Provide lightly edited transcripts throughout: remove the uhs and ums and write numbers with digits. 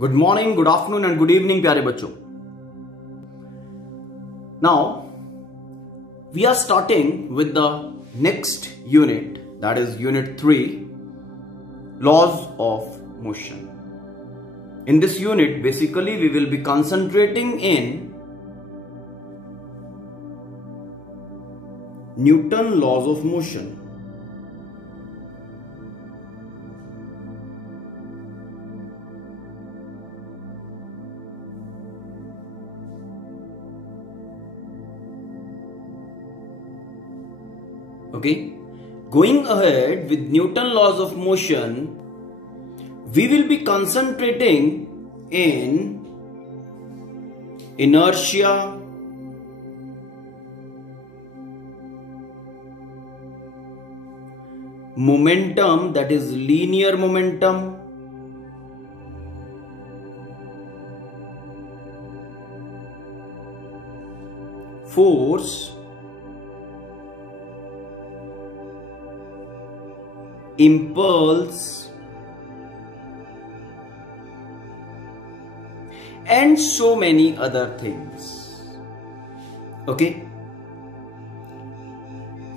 Good morning, good afternoon and good evening प्यारे बच्चों. Now we are starting with the next unit, that is unit 3, laws of motion. In this unit basically we will be concentrating in Newton laws of motion. Okay, going ahead with Newton laws of motion, we will be concentrating in inertia, momentum, that is linear momentum, force, impulse, and so many other things. Okay,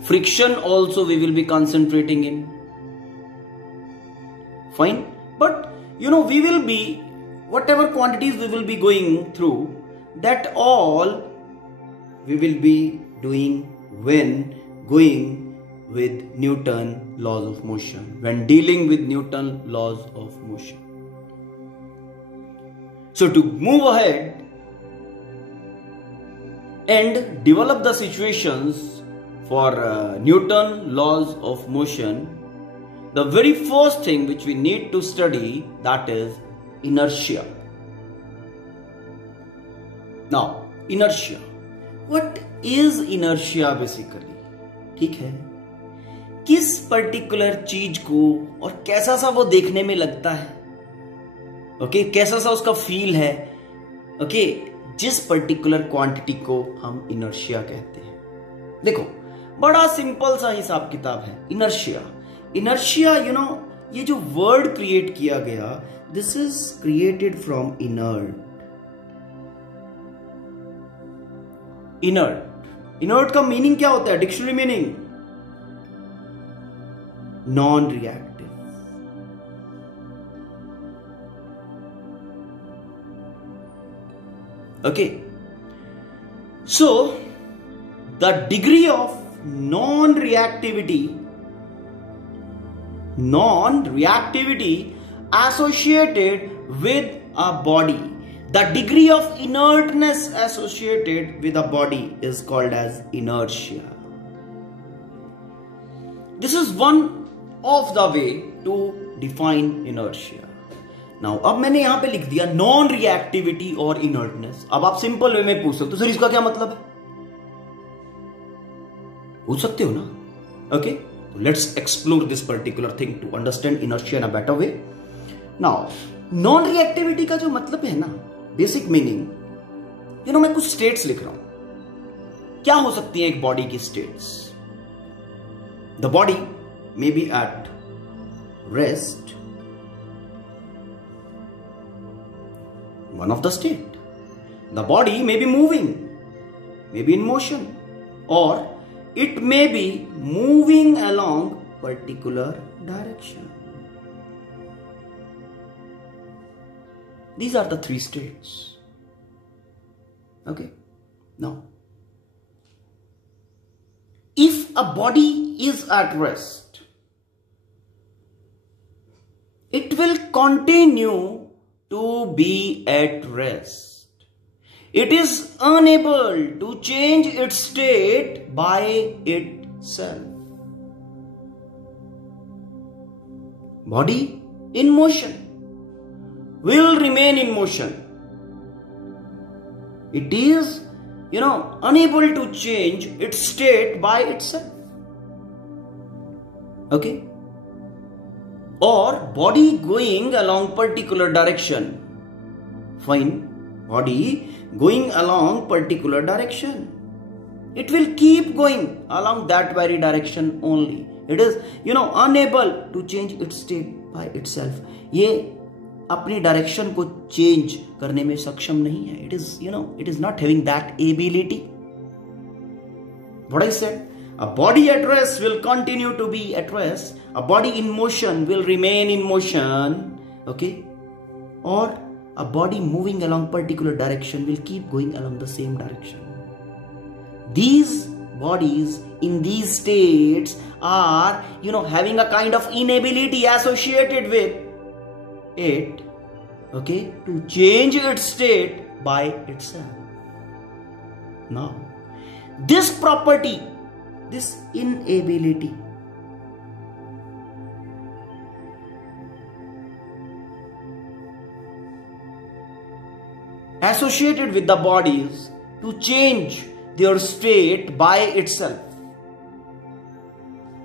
friction also we will be concentrating in. Fine, but we will be, whatever quantities we will be going through, that all we will be doing when going with Newton laws of motion, when dealing with Newton laws of motion. So to move ahead and develop the situations for Newton laws of motion, the very first thing which we need to study, that is inertia. Now inertia, what is inertia basically? ठीक है, किस particular चीज को और कैसा सा वो देखने में लगता है, ओके, कैसा सा उसका फील है, ओके, जिस पर्टिकुलर क्वांटिटी को हम इनर्शिया कहते हैं. देखो बड़ा सिंपल सा हिसाब किताब है. इनर्शिया, ये जो वर्ड क्रिएट किया गया, this is created from inert का मीनिंग क्या होता है? Dictionary meaning non reactive. Okay, so the degree of non-reactivity associated with a body, the degree of inertness associated with a body is called as inertia. This is one of the way to define inertia. Now, अब मैंने यहां पे लिख दिया non reactivity और inertness. अब आप simple way में पूछ सकते हो, सर इसका क्या मतलब है? पूछ सकते हो ना. Okay, let's explore this particular thing to understand inertia in a better way. Now non reactivity का जो मतलब है ना, बेसिक मीनिंग, मैं कुछ स्टेट्स लिख रहा हूं. क्या हो सकती है एक बॉडी की states? The body may be at rest, one of the state. The body may be moving, may be in motion, or it may be moving along particular direction. These are the three states. Okay, now if a body is at rest, it will continue to be at rest. It is unable to change its state by itself. Body in motion will remain in motion. It is, unable to change its state by itself. Okay? Or body going along particular direction. Fine, body going along particular direction. It will keep going along that very direction only. It is, unable to change its state by itself. ये अपनी direction को change करने में सक्षम नहीं है. It is not having that ability. What I said, a body at rest will continue to be at rest. A body in motion will remain in motion. Okay? Or a body moving along particular direction will keep going along the same direction. These bodies in these states are, having a kind of inability associated with it, okay, to change its state by itself. Now, this property, this inability, associated with the bodies to change their state by itself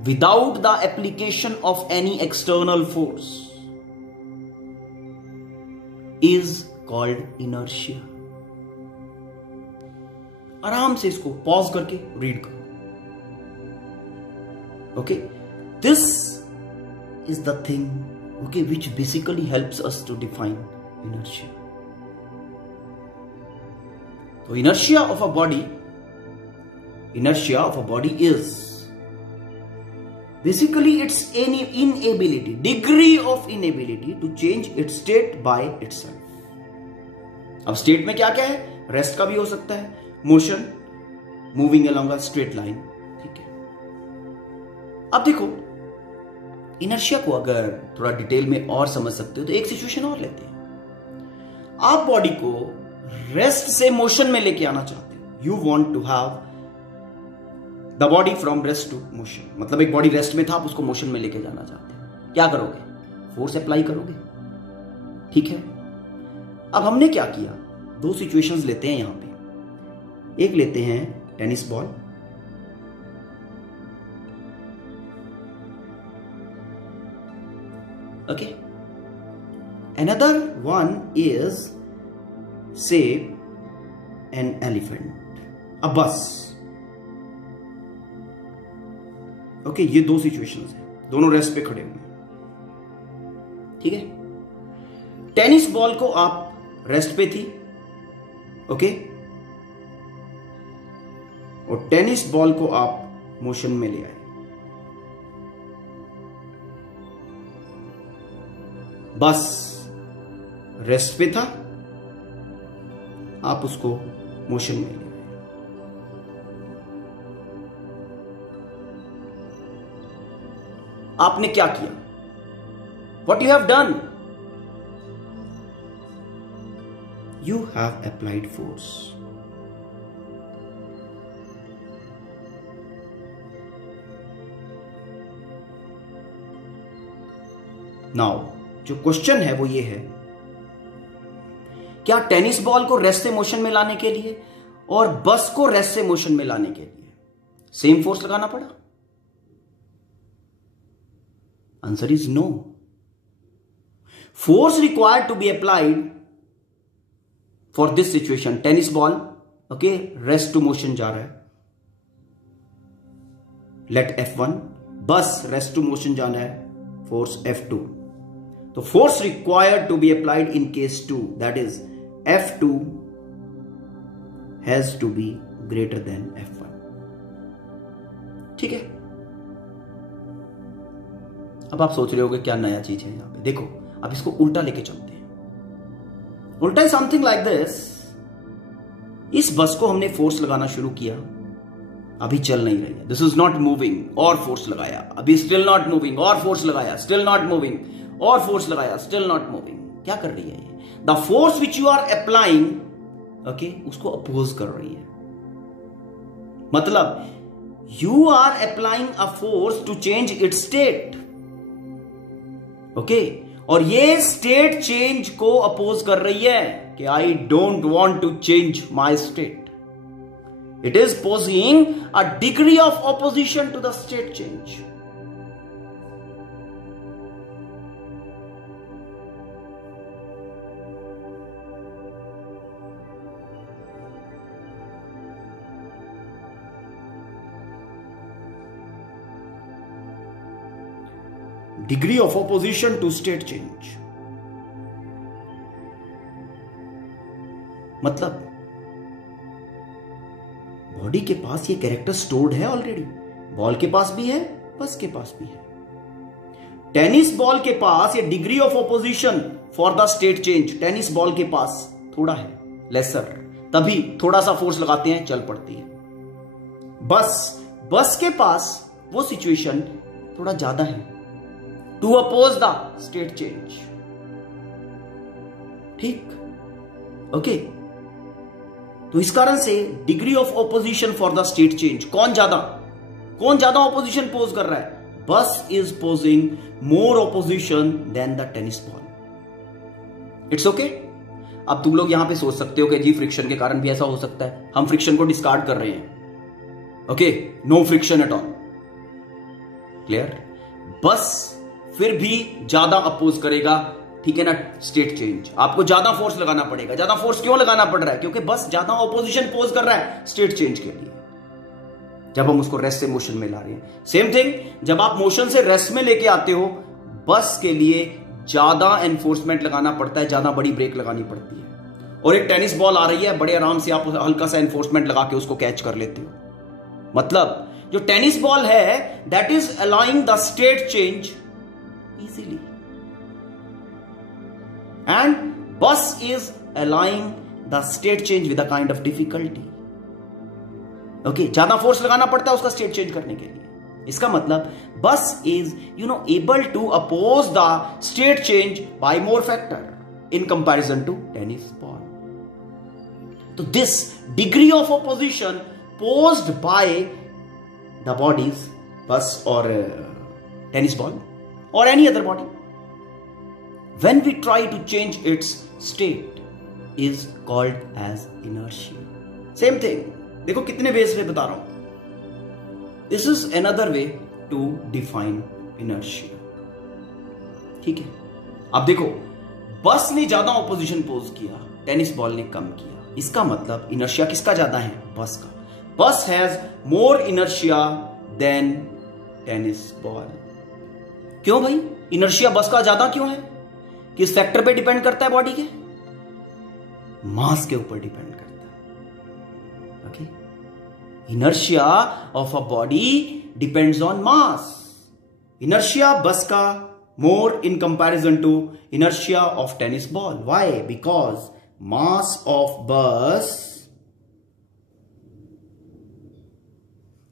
without the application of any external force is called inertia. आराम से इसको pause करके read करो. Okay, this is the thing, okay, which basically helps us to define inertia. तो inertia of a body is basically its any inability, degree of inability to change its state by itself. अब state में क्या क्या है? Rest का भी हो सकता है, motion, moving along a straight line. ठीक है. अब देखो, इनर्शिया को अगर थोड़ा डिटेल में और समझ सकते हो तो एक सिचुएशन और लेते हैं. आप बॉडी को रेस्ट से मोशन में लेके आना चाहते हो. You want to have the body from rest to motion. मतलब एक बॉडी रेस्ट में था, आप उसको मोशन में लेके जाना चाहते हो. क्या करोगे? फोर्स अप्लाई करोगे. ठीक है. अब हमने क्या किया, दो सिचुएशंस लेते हैं यहां पे. एक लेते हैं tennis ball, okay. Another one is से एन एलिफेंट, अ बस. ओके, ये दो सिचुएशंस हैं, दोनों रेस्ट पे खड़े हुए हैं. ठीक है. टेनिस बॉल को आप रेस्ट पे थी, ओके, और टेनिस बॉल को आप मोशन में ले आए. बस रेस्ट पे था, आप उसको मोशन में ले आए. आपने क्या किया? What you have done? You have applied force. Now जो क्वेश्चन है वो ये है, क्या टेनिस बॉल को रेस्ट से मोशन में लाने के लिए और बस को रेस्ट से मोशन में लाने के लिए सेम फोर्स लगाना पड़ा? Answer is no. Force required to be applied for this situation, tennis ball, okay, rest to motion जा रहा है, लेट F1, बस रेस्ट टू मोशन जाना है, फोर्स F2. तो force required to be applied in case 2, that is F2 has to be greater than F1. ठीक है. अब आप सोच रहे होगे क्या नया चीज है यहां पे. देखो, अब इसको उल्टा लेके चलते हैं. उल्टा इज समथिंग लाइक दिस. इस बस को हमने फोर्स लगाना शुरू किया, अभी चल नहीं रही है, दिस इज नॉट मूविंग, और फोर्स लगाया, अभी स्टिल नॉट मूविंग, और फोर्स लगाया, स्टिल नॉट मूविंग, और फोर्स लगाया, स्टिल नॉट मूविंग. क्या कर रही है ये? The force which you are applying, okay, उसको अपोज कर रही है. मतलब you are applying a force to change its state, okay, और ये स्टेट चेंज को अपोज कर रही है कि I don't want to change my state. It is posing a degree of opposition to the state change. Degree of opposition to state change. मतलब body के पास ये कैरेक्टर स्टोर्ड है ऑलरेडी। बॉल के पास भी है, बस के पास भी है। टेनिस बॉल के पास ये degree of opposition for the state change tennis ball के पास थोड़ा है, लेसर, तभी थोड़ा सा फोर्स लगाते हैं, चल पड़ती है। बस के पास वो सिचुएशन थोड़ा ज्यादा है, to oppose the state change. ठीक, ओके। तो इस कारण से degree of opposition for the state change, कौन ज्यादा ऑपोजिशन पोज कर रहा है? Bus is posing more opposition than the tennis ball. It's okay. अब तुम लोग यहां पे सोच सकते हो कि जी फ्रिक्शन के कारण भी ऐसा हो सकता है, हम फ्रिक्शन को डिस्कार्ड कर रहे हैं। Okay, no friction at all, clear. बस फिर भी ज्यादा अपोज करेगा, ठीक है ना, स्टेट चेंज। आपको ज्यादा फोर्स लगाना पड़ेगा। ज्यादा फोर्स क्यों लगाना पड़ रहा है? क्योंकि बस ज्यादा ऑपोजिशन पोज कर रहा है स्टेट चेंज के लिए, जब हम उसको रेस्ट से मोशन में ला रहे हैं। सेम थिंग, जब आप मोशन से रेस्ट में लेके आते हो, बस के लिए ज्यादा एनफोर्समेंट लगाना पड़ता है, ज्यादा बड़ी ब्रेक लगानी पड़ती है। और एक टेनिस बॉल आ रही है, बड़े आराम से आप हल्का सा एनफोर्समेंट लगा के उसको कैच कर लेते हो। मतलब जो टेनिस बॉल है, that is allowing the state change easily, and bus is allowing the state change with a kind of difficulty. Okay, ज्यादा फोर्स लगाना पड़ता है उसका स्टेट चेंज करने के लिए। इसका मतलब bus is able to oppose the state change by more factor in comparison to tennis ball. तो this degree of opposition posed by the bodies, bus और tennis ball or any other body, when we try to change its state is called as inertia. Same thing, देखो कितने veg में बता रहा हूं। This is another way to define inertia. ठीक है, अब देखो, बस ने ज्यादा ऑपोजिशन पोज किया, टेनिस बॉल ने कम किया। इसका मतलब इनर्शिया किसका ज्यादा है? बस का। Bus has more inertia than tennis ball. क्यों भाई? इनर्शिया बस का ज्यादा क्यों है? किस फैक्टर पे डिपेंड करता है? बॉडी के मास के ऊपर डिपेंड करता है। Okay, inertia of a body depends on mass. Inertia bus का more in comparison to inertia of tennis ball. Why? Because mass of bus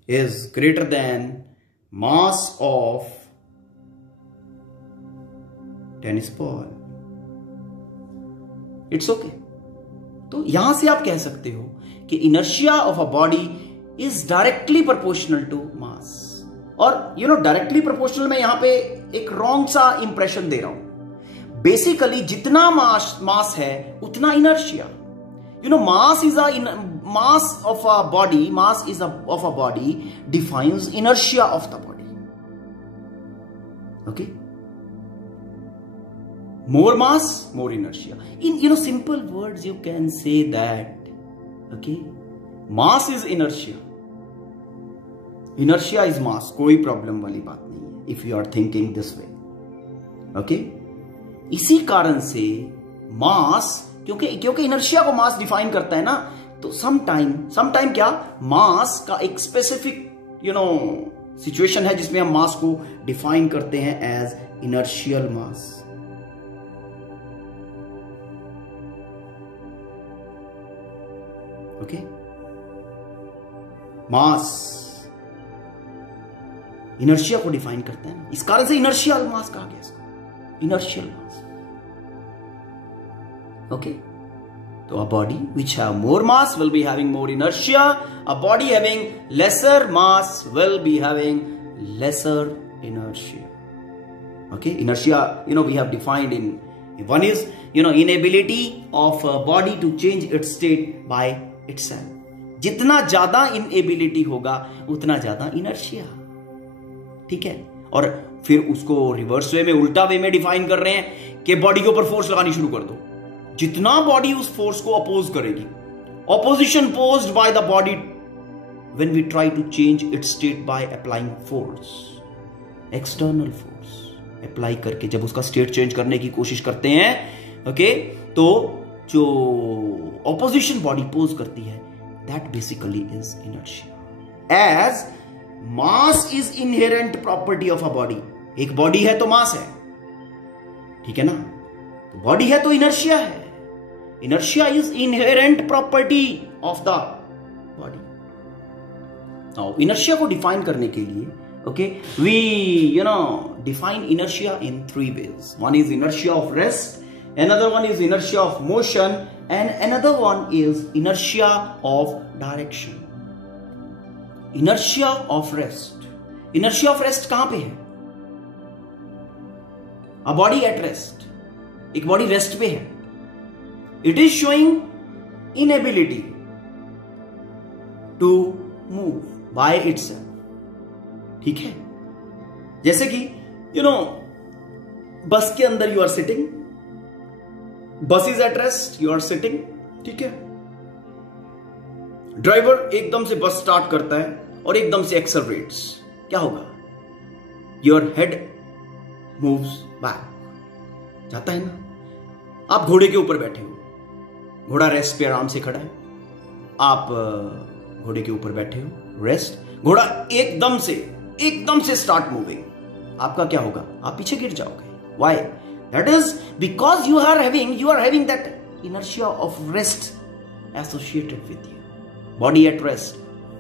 is greater than mass of tennis ball. It's okay. तो यहां से आप कह सकते हो कि inertia of a body is directly proportional to mass. और directly proportional में यहां पे एक रॉन्ग सा इंप्रेशन दे रहा हूं। बेसिकली जितना मास है उतना inertia. Mass of a body defines inertia of the body. Okay, more mass, more inertia. In simple words you can say that, okay, mass is inertia, inertia is mass. कोई problem वाली बात नहीं है if you are thinking this way. okay, इसी कारण से मास, क्योंकि inertia को मास डिफाइन करता है ना, तो समटाइम क्या, मास का एक स्पेसिफिक सिचुएशन है जिसमें हम मास को डिफाइन करते हैं एज इनर्शियल मास। ओके, मास इनर्शिया को डिफाइन करते हैं, इस कारण से इनर्शियल मास कहा गया इसको, इनर्शियल मास। ओके, तो a body which have more mass will be having more inertia, a body having lesser mass will be having lesser inertia. Okay, inertia, we have defined in one is inability of a body to change its state by itself. जितना ज्यादा inability होगा उतना ज्यादा inertia. ठीक है, और फिर उसको रिवर्स वे में, उल्टा वे में डिफाइन कर रहे हैं कि बॉडी के ऊपर फोर्स लगानी शुरू कर दो। जितना बॉडी उस फोर्स को अपोज करेगी, opposition posed by the body when we try to change its state by applying force, external force apply करके जब उसका स्टेट चेंज करने की कोशिश करते हैं, ओके, तो जो ऑपोजिशन बॉडी पोज करती है, that basically is inertia. As mass is inherent property of a body, एक बॉडी है तो मास है, ठीक है ना, तो बॉडी है तो इनर्शिया है। Inertia is inherent property of the body. Now inertia को डिफाइन करने के लिए okay, we define inertia in 3 ways. One is inertia of rest, another one is inertia of motion, and another one is inertia of direction. Inertia of rest. Inertia of rest कहां पे है? A body at rest. एक body rest पे है. It is showing inability to move by itself. ठीक है, जैसे कि बस के अंदर you are sitting, bus is at rest, you are sitting, ठीक है। ड्राइवर एकदम से बस स्टार्ट करता है और एकदम से एक्सेलरेट्स, क्या होगा? योर हेड मूव्स बैक, जाता है ना। आप घोड़े के ऊपर बैठे हो, घोड़ा रेस्ट पे आराम से खड़ा है, आप घोड़े के ऊपर बैठे हो, रेस्ट, घोड़ा एकदम से स्टार्ट मूविंग, आपका क्या होगा? आप पीछे गिर जाओगे। Why? That is because you are having that inertia of rest associated with you. Body at rest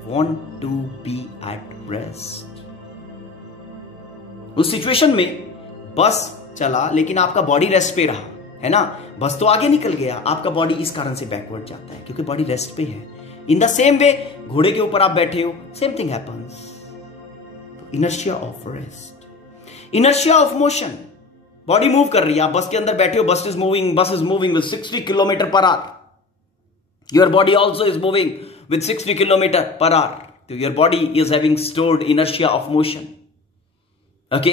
want to be at rest. उस सिचुएशन में बस चला लेकिन आपका बॉडी रेस्ट पे रहा, है ना। बस तो आगे निकल गया, आपका बॉडी इस कारण से बैकवर्ड जाता है क्योंकि बॉडी रेस्ट पे है। इन द सेम वे घोड़े के ऊपर आप बैठे हो, same thing happens. Inertia of rest, inertia of motion, body move कर रही है, आप बस के अंदर बैठे हो, bus is moving with 60 kilometre per hour, your body also is moving with 60 kilometre per hour, तो your body is having stored inertia of motion. Okay,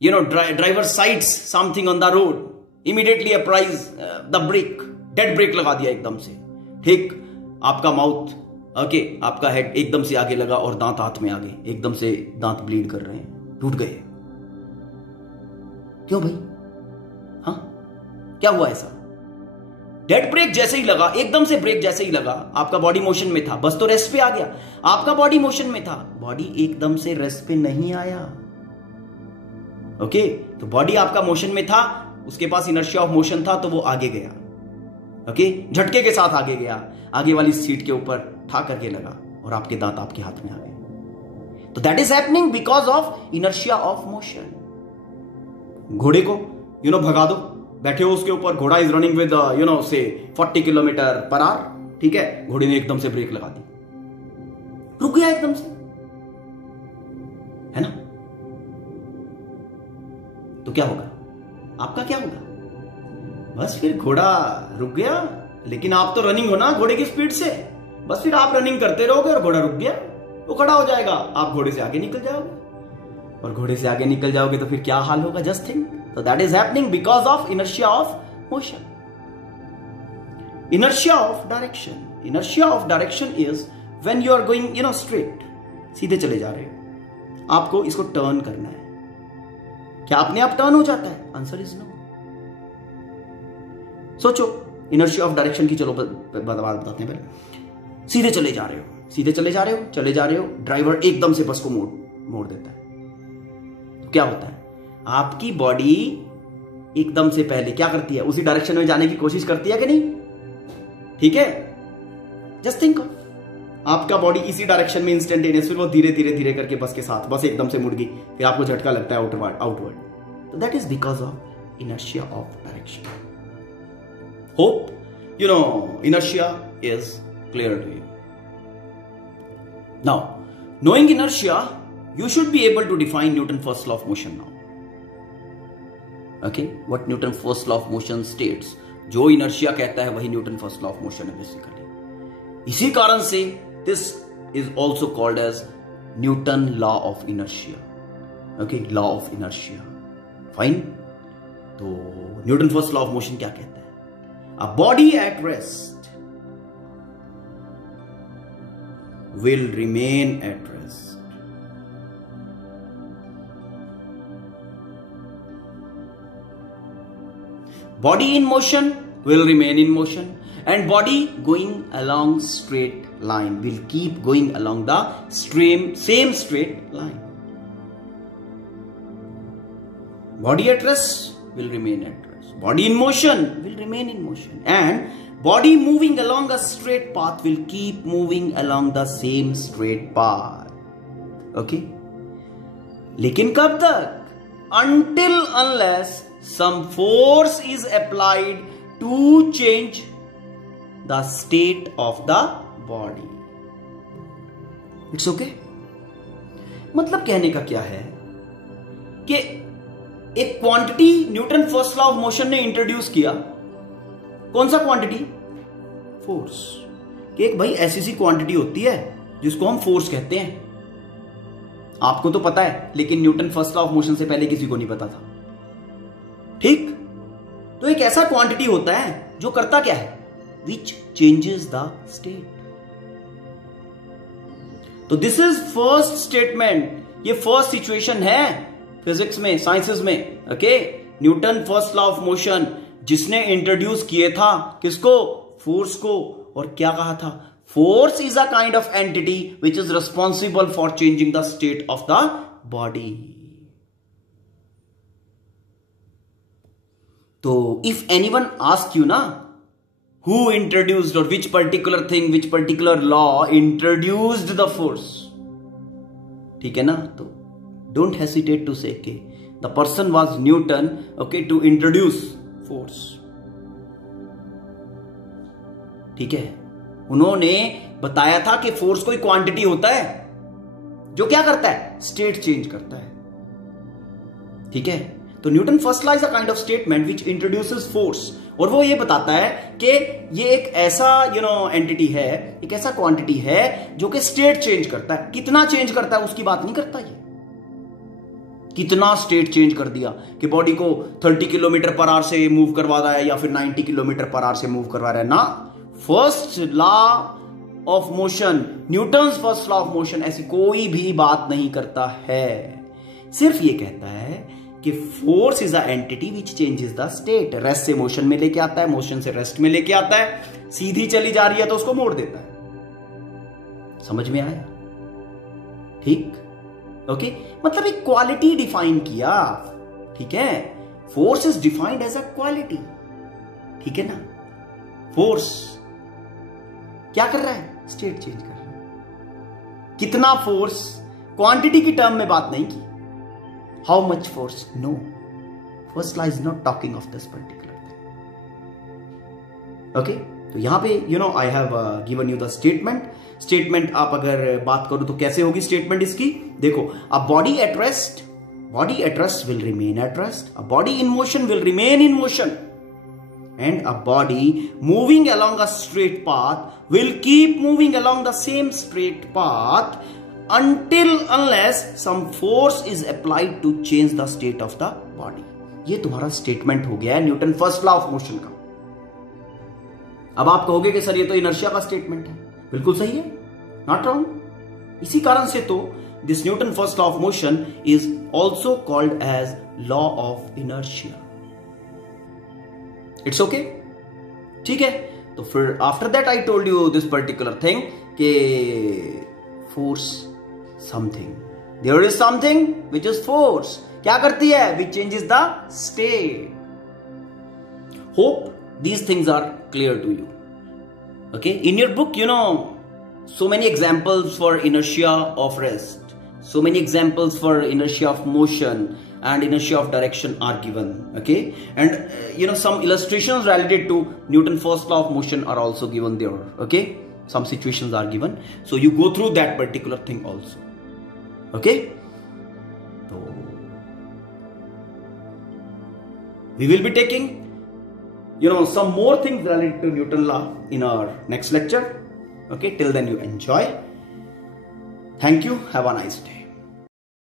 driver sides something on the road, immediately applies the brake, dead brake लगा दिया एकदम से, ठीक। आपका mouth, okay, आपका head एकदम से आगे लगा और दांत हाथ में आ गए, एकदम से दांत ब्लीड कर रहे हैं, टूट गए। क्यों भाई? हाँ, क्या हुआ ऐसा? डेड ब्रेक जैसे ही लगा, एकदम से ब्रेक जैसे ही लगा, आपका बॉडी मोशन में था, बस तो रेस्ट पे आ गया, आपका बॉडी मोशन में था, बॉडी एकदम से रेस्ट पे नहीं आया। ओके, तो बॉडी आपका मोशन में था, उसके पास इनर्शिया ऑफ मोशन था, तो वो आगे गया। ओके, झटके के साथ आगे गया, आगे वाली सीट के ऊपर ठा करके लगा और आपके दांत आपके हाथ में आ गए। तो that is happening because of inertia of motion. घोड़े को भगा दो, बैठे हो उसके ऊपर, घोड़ा इज रनिंग विद से 40 किलोमीटर पर आवर, ठीक है, घोड़े ने एकदम से ब्रेक लगा दी, रुक गया एकदम से, है ना। तो क्या होगा? आपका क्या होगा? बस फिर घोड़ा रुक गया, लेकिन आप तो रनिंग हो ना घोड़े की स्पीड से, बस फिर आप रनिंग करते रहोगे और घोड़ा रुक गया, वो खड़ा हो जाएगा, आप घोड़े से आगे निकल जाओगे, और घोड़े से आगे निकल जाओगे तो फिर क्या हाल होगा? Just think. तो that is happening because of inertia of motion. Inertia of direction, inertia of direction is when you are going straight, सीधे चले जा रहे हो, आपको इसको टर्न करना है। क्या अपने आप टर्न हो जाता है? Answer is no. सोचो, इनर्शिया ऑफ डायरेक्शन की चलो बात बताते हैं पहले। सीधे चले जा रहे हो, ड्राइवर एकदम से बस को मोड़ देता है, तो क्या होता है? आपकी बॉडी एकदम से पहले क्या करती है? उसी डायरेक्शन में जाने की कोशिश करती है कि नहीं? ठीक है, जस्ट थिंक ऑफ, आपका बॉडी इसी डायरेक्शन में इंस्टेंटेनियस, फिर वो धीरे धीरे करके बस के साथ, बस एकदम से मुड़ गई, फिर आपको झटका लगता है आउटवर्ड। तो that is because of inertia of direction. Hope inertia is clear to you. Now, knowing inertia, you should be able to define Newton's first law of motion now. Okay, what Newton's first law of motion states, जो inertia कहता है वही Newton's first law of motion है basically। इसी कारण से this is also called as Newton law of inertia. Okay, law of inertia. Fine. तो Newton's first law of motion क्या कहता है? A body at rest will remain at rest. Body in motion will remain in motion, and body going along straight line will keep going along the same straight line. Body at rest will remain at rest. Body in motion will remain in motion, and body moving along a straight path will keep moving along the same straight path. Okay? लेकिन कब तक? Until unless some force is applied to change the state of the body. It's okay? मतलब कहने का क्या है कि एक quantity Newton first law of motion ने इंट्रोड्यूस किया. कौन सा क्वांटिटी? फोर्स. कि एक भाई ऐसी सी क्वांटिटी होती है जिसको हम फोर्स कहते हैं. आपको तो पता है, लेकिन Newton first law of motion से पहले किसी को नहीं पता था. ठीक? तो एक ऐसा क्वांटिटी होता है जो करता क्या है? विच चेंजेस द स्टेट. तो दिस इज फर्स्ट स्टेटमेंट. ये फर्स्ट सिचुएशन है फिजिक्स में, साइंसेस में. Okay? Newton first law of motion जिसने इंट्रोड्यूस किए था किसको? फोर्स को. और क्या कहा था? Force is a kind of entity which is responsible for changing the state of the body. तो इफ एनीवन आस्क यू ना, who introduced or which particular thing, which particular law introduced the force, ठीक है ना? तो don't hesitate to say कि the person was Newton, okay, to introduce force. ठीक है? उन्होंने बताया था कि फोर्स कोई क्वांटिटी होता है जो क्या करता है? स्टेट चेंज करता है. ठीक है? तो Newton first law is a kind of statement which introduces force. और वो ये बताता है कि ये एक ऐसा एंटिटी है, एक ऐसा क्वांटिटी है जो कि स्टेट चेंज करता है. कितना चेंज करता है उसकी बात नहीं करता. ये कितना स्टेट चेंज कर दिया कि बॉडी को 30 किलोमीटर पर आवर से मूव करवा रहा है या फिर 90 किलोमीटर पर आवर से मूव करवा रहा है ना. First law of motion, Newton's first law of motion ऐसी कोई भी बात नहीं करता है. सिर्फ ये कहता है कि force is a entity which changes the state. Rest से मोशन में लेके आता है, मोशन से रेस्ट में लेके आता है. सीधी चली जा रही है तो उसको मोड़ देता है. समझ में आया? ठीक? ओके? मतलब एक क्वालिटी डिफाइन किया. ठीक है? Force is defined as a quality. ठीक है ना? फोर्स क्या कर रहा है? स्टेट चेंज कर रहा है. कितना फोर्स? क्वांटिटी की टर्म में बात नहीं की. How much force? No. First law is not talking of this particular thing. Okay? तो यहां पे I have given you the statement. Statement आप अगर बात करो तो कैसे होगी statement इसकी? देखो, a body at rest will remain at rest. A body in motion will remain in motion. And a body moving along a straight path will keep moving along the same straight path until unless some force is applied to change the state of the body. ये तुम्हारा statement हो गया है Newton first law of motion का. अब आप कहोगे कि सर ये तो इनर्शिया का स्टेटमेंट है. बिल्कुल सही है, नॉट रॉन्ग. इसी कारण से तो this Newton first law of motion is also called as law of inertia. It's okay? ठीक है? तो फिर after that I told you this particular thing के force something, there is something which is force. क्या करती है? which changes the state. Hope these things are clear to you. Okay? In your book, so many examples for inertia of rest, so many examples for inertia of motion and inertia of direction are given. Okay? And some illustrations related to Newton first law of motion are also given there. Okay? Some situations are given, so you go through that particular thing also. Okay? So we will be taking some more things related to Newton law in our next lecture. Okay? Till then you enjoy. Thank you. Have a nice day.